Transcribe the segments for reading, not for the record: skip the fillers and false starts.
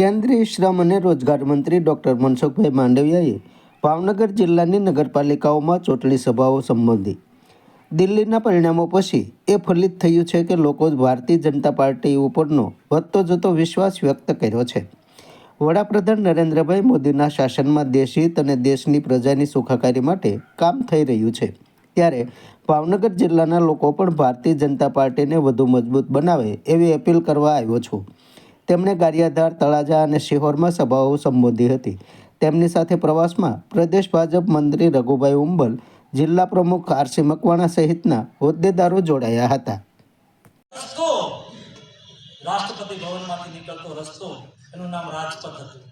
કેન્દ્રીય શ્રમ અને રોજગાર મંત્રી ડૉક્ટર મનસુખભાઈ માંડવિયાએ ભાવનગર જિલ્લાની નગરપાલિકાઓમાં ચૂંટણી સભાઓ સંબંધી દિલ્હીના પરિણામો પછી એ ફલિત થયું છે કે લોકો ભારતીય જનતા પાર્ટી ઉપરનો વધતો જતો વિશ્વાસ વ્યક્ત કર્યો છે। વડાપ્રધાન નરેન્દ્રભાઈ મોદીના શાસનમાં દેશહિત અને દેશની પ્રજાની સુખાકારી માટે કામ થઈ રહ્યું છે, ત્યારે ભાવનગર જિલ્લાના લોકો પણ ભારતીય જનતા પાર્ટીને વધુ મજબૂત બનાવે એવી અપીલ કરવા આવ્યો છું। તેમણે ગારિયાધાર, તળાજા અને શિહોરમાં સભાઓ સંબોધી હતી। તેમની સાથે પ્રવાસમાં પ્રદેશ ભાજપ મંત્રી રઘુભાઈ ઉંબલ, જિલ્લા પ્રમુખ આરસી મકવાણા સહિતના હોદ્દેદારો જોડાયા હતા। રાષ્ટ્રપતિ ભવનમાંથી નીકળતો રસ્તો એનું નામ રાજપથ હતું,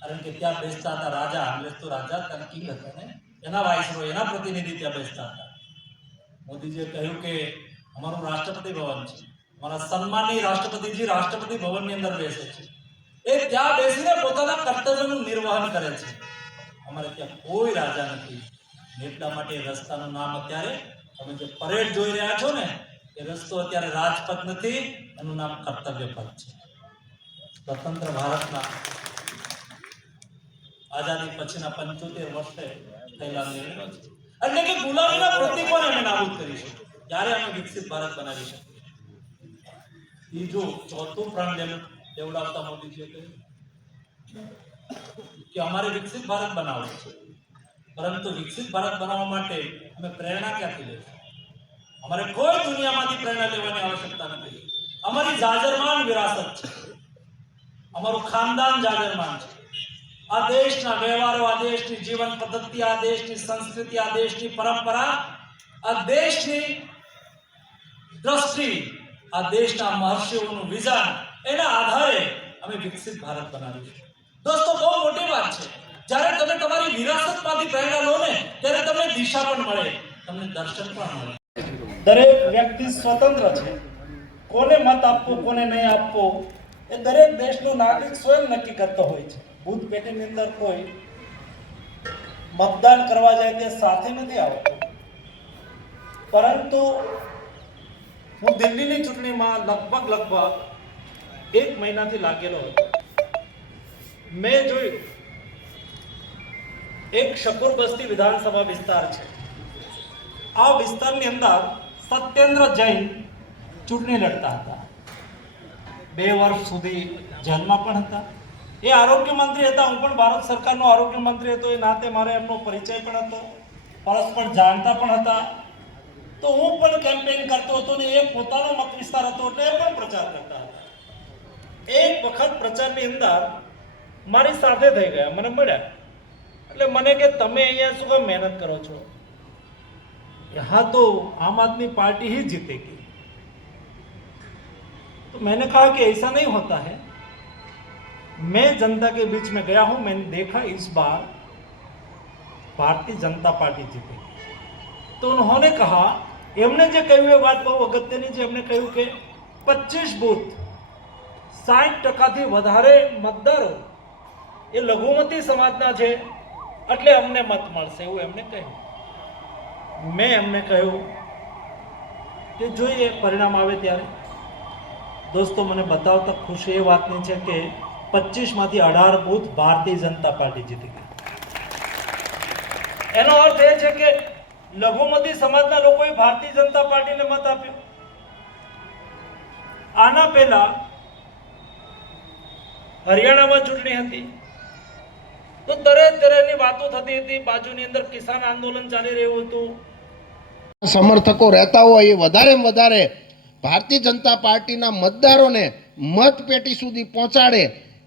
કારણ કે ત્યાં બેસતા હતા રાજા। અંગ્રેજ તો રાજા હતા, કિંગ હતા ને, એના વાઇસરોય, એના પ્રતિનિધિ ત્યાં બેસતા હતા। મોદીજીએ કહ્યું કે અમારું રાષ્ટ્રપતિ ભવન છે, અમારા સન્માનીય રાષ્ટ્રપતિજી રાષ્ટ્રપતિ ભવનની અંદર બેસે છે, એ ત્યાં બેસીને પોતાના કર્તવ્યનું નિર્વહન કરે છે। અમારે ત્યાં કોઈ રાજા નથી, એટલા માટે રસ્તાનું નામ અત્યારે તમે જે પરેડ જોઈ રહ્યા છો ને, એ રસ્તો અત્યારે રાજપથ નથી, એનું નામ કર્તવ્ય પથ છે। સ્વતંત્ર ભારતના આઝાદી પછીના 75 વર્ષે થયેલા નિર્ણયો છે, એટલે કે ગુલામીના પ્રતીકોને અમે નાબૂદ કરીશું, ત્યારે અમે વિકસિત ભારત બનાવીશું। ત્રીજું ચોથું પ્રાણ દેવડાવતા મોદીજીએ કહ્યું કે અમારે વિકસિત ભારત બનાવવું છે, પરંતુ વિકસિત ભારત બનાવવા માટે અમે પ્રેરણા ક્યાંથી લઈશું? અમારે કોઈ દુનિયામાંથી પ્રેરણા લેવાની આવશ્યકતા નથી। અમારી જાજરમાન વિરાસત છે, અમારું ખાનદાન જાજરમાન છે। આ દેશના વ્યવહારો, આ દેશની જીવન પદ્ધતિ, આ દેશની સંસ્કૃતિ, આ દેશની પરંપરા, આ દેશની દ્રષ્ટિ, આ દેશના મહર્ષિઓનું વિઝન, એના આધારે અમે વિકસિત ભારત બનાવીશું। દોસ્તો, બહુ મોટી વાત છે, જ્યારે તમે તમારી વિરાસતમાંથી પ્રેરણા લો ને, ત્યારે તમને દિશા પણ મળે, તમને દર્શન પણ મળે। દરેક વ્યક્તિ સ્વતંત્ર છે, કોને મત આપવો, કોને નહીં આપવો, એ દરેક દેશનો નાગરિક સ્વયં નક્કી કરતો હોય છે। બૂથ પેટીની અંદર કોઈ મતદાન કરવા જાય તે સાથે નથી આવતો, પરંતુ હું દિલ્હીની ચૂંટણીમાં લગભગ 1 મહિનાથી લાગેલો હતો। મેં જોયું એક શકુર બસ્તી વિધાનસભા વિસ્તાર છે, આ વિસ્તારની અંદર સત્યેન્દ્ર જૈન ચૂંટણી લડતા હતા, 2 વર્ષ સુધી જેલમાં પણ હતા। એ આરોગ્ય મંત્રી હતા, હું પણ ભારત સરકારનો આરોગ્ય મંત્રી હતો, એ નાતે મારે એમનો પરિચય પણ હતો, પરસ્પર જાણતા પણ હતા। તો હું પણ કેમ્પેઇન કરતો હતો ને એ પોતાનો મત વિસ્તાર હતો એટલે એ પણ પ્રચાર કરતા હતા। એક વખત પ્રચારની અંદર મારી સાથે થઈ ગયા, મને મળ્યા, એટલે મને કે તમે અહીંયા શું કામ મહેનત કરો છો? यहाँ तो आम आदमी पार्टी ही जीतेगी। तो मैंने कहा कि ऐसा नहीं होता है, मैं जनता के बीच में गया हूं, मैंने देखा इस बार भारतीय जनता पार्टी जीतेगी। तो उन्होंने कहा, એમને જે કહ્યું એ વાત બહુ અગત્યની છે। એમને કહ્યું કે 25 બૂથ 60% વધારે મતદારો એ લઘુમતી સમાજના છે, એટલે અમને મત મળશે, એવું એમને કહ્યું। મેં એમને કહ્યું કે જોઈએ પરિણામ આવે ત્યારે। દોસ્તો, મને બતાવતા ખુશી એ વાતની છે કે 25માંથી 18 બૂથ ભારતીય જનતા પાર્ટી જીતી ગઈ। એનો અર્થ એ છે કે લઘુમતી સમાજના લોકોએ ભારતીય જનતા પાર્ટીને મત આપ્યો। આના પહેલા હરિયાણામાં ચૂંટણી હતી તો તરહની વાતો થતી હતી, બાજુની અંદર કિસાન આંદોલન ચાલી રહ્યું હતું। સમર્થકો રહેતા હોય એ વધારે ભારતીય જનતા પાર્ટીના મતદારોને મતપેટી સુધી પહોંચાડે,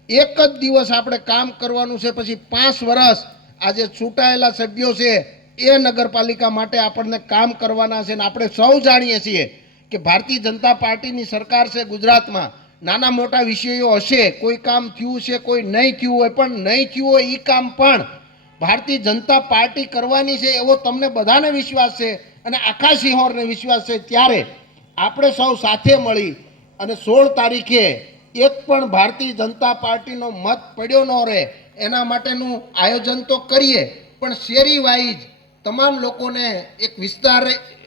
એક જ દિવસ આપણે કામ કરવાનું છે। પછી 5 વર્ષ આજે ચૂંટાયેલા સભ્યો છે એ નગરપાલિકા માટે આપણને કામ કરવાના છે। અને આપણે સૌ જાણીએ છીએ કે ભારતીય જનતા પાર્ટીની સરકાર છે ગુજરાતમાં, નાના મોટા વિષયો હશે, કોઈ કામ થયું છે, કોઈ નહીં થયું હોય, પણ નહીં થયું હોય એ કામ પણ ભારતીય જનતા પાર્ટી કરવાની છે એવો તમને બધાને વિશ્વાસ છે અને આખા સિંહોરને વિશ્વાસ છે। ત્યારે આપણે સૌ સાથે મળી અને 16 તારીખે એક પણ ભારતીય જનતા પાર્ટીનો મત પડ્યો ન રહે એના માટેનું આયોજન તો કરીએ, પણ શેરી વાઇઝ તમામ લોકોને એક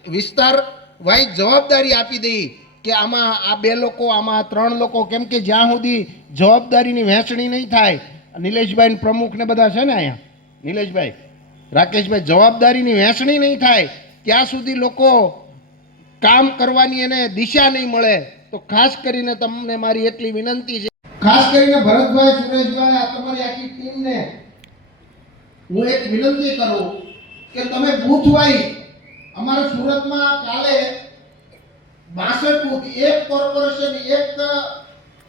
વિસ્તાર વાઇઝ જવાબદારી આપી દઈએ કે આમાં આ 2 લોકો, આમાં આ 3 લોકો, કેમ કે જ્યાં સુધી જવાબદારીની વહેંચણી નહીં થાય, નિલેશભાઈ પ્રમુખ ને બધા છે ને અહીંયા, નિલેશભાઈ, રાકેશભાઈ, જવાબદારીની વહેંચણી નહીં થાય ત્યાં સુધી લોકો કામ કરવાની એને દિશા નહીં મળે. તો ખાસ કરીને તમને મારી એટલી વિનંતી છે, ખાસ કરીને ભરતભાઈ, સુરેશભાઈ, આ તમારી આખી ટીમને હું એક વિનંતી કરું કે તમે બૂથ વાઇઝ, અમારા સુરતમાં કાલે 62 બૂથ, એક કોર્પોરેશન,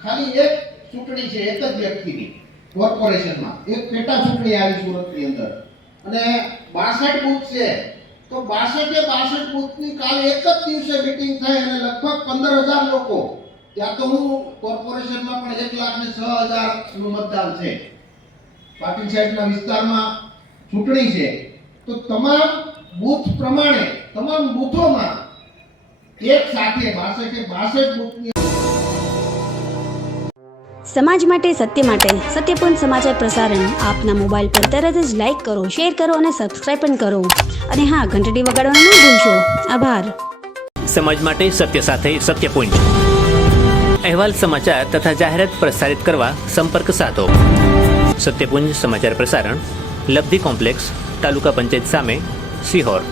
ખાલી એક ચૂંટણી છે, એક જ વ્યક્તિની કોર્પોરેશનમાં, એક પેટા ચૂંટણી આવી સુરતની અંદર, અને 62 બૂથ છે. તો 62 બૂથની કાલે એક જ દિવસે મીટિંગ થઈ અને લગભગ 15,000 લોકો, ત્યાં તો હું કોર્પોરેશનમાં પણ 1,06,000 નું મતદાન છે, પાટીલ સાહેબના વિસ્તારમાં ચૂંટણી છે. તો તમામ બૂથ પ્રમાણે તમામ બૂથોમાં એક સાથે 62 બૂથની. સમાજ માટે, સત્ય માટે, સત્યપૂર્ણ સમાચાર પ્રસારણ આપના મોબાઈલ પર તરત જ લાઈક કરો, શેર કરો અને સબસ્ક્રાઈબ પણ કરો. અને હા, ઘંટડી વગાડવાનું ન ભૂલશો. આભાર. સમાજ માટે સત્ય સાથે સત્યપુંજ. અહેવાલ, સમાચાર તથા જાહેરાત પ્રસારિત કરવા સંપર્ક સાધો. સત્યપુંજ સમાચાર પ્રસારણ, લબ્ધિ કોમ્પ્લેક્સ, તાલુકા પંચાયત સામે, સિહોર.